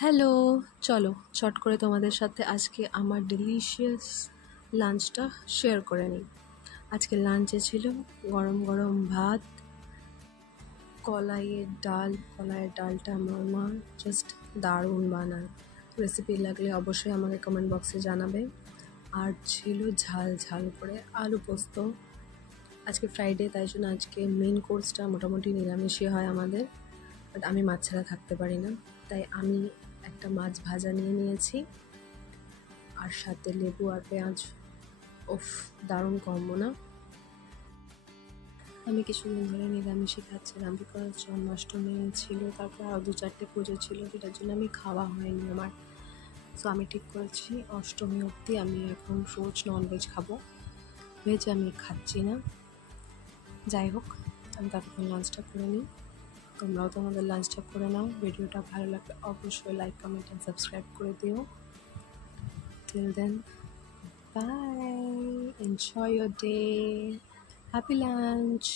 Hello, চলো চট করে তোমাদের সাথে আজকে আমার ডিলিশিয়াস লাঞ্চটা শেয়ার করে নিই। আজকে লাঞ্চে ছিল গরম গরম ভাত, কলাইয়ের ডালটা আমার মা জাস্ট দারুণ বানায়। রেসিপি লাগলে অবশ্যই আমাকে কমেন্ট বক্সে জানাবে। আর ছিল ঝাল ঝাল করে আলু পোস্ত। আজকে ফ্রাইডে, তাই জন্য আজকে মেন কোর্সটা মোটামুটি নিরামিষই হয় আমাদের। বাট আমি মাছ ছাড়া থাকতে পারি না, তাই আমি একটা মাছ ভাজা নিয়ে নিয়েছি আর সাথে লেবু আর পেঁয়াজ। ওফ, দারুণ কম্বো না? আমি কিছুদিন ধরে নিরামিষই খাচ্ছিলাম, বিকজ জন্মাষ্টমী ছিল, তারপর আরও 2-4টে পুজো ছিল, যেটার জন্য আমি খাওয়া হয়নি আমার। সো আমি ঠিক করেছি অষ্টমী অবধি আমি এখন রোজ ননভেজ খাবো, ভেজ আমি খাচ্ছি না। যাই হোক, আমি ততক্ষণ লাঞ্চটা করে নিই, তোমরাও তোমাদের লাঞ্চটা করে নাও। ভিডিওটা ভালো লাগলে অবশ্যই লাইক, কমেন্ট অ্যান্ড সাবস্ক্রাইব করে দিও। Till then, bye. Enjoy your day. Happy lunch.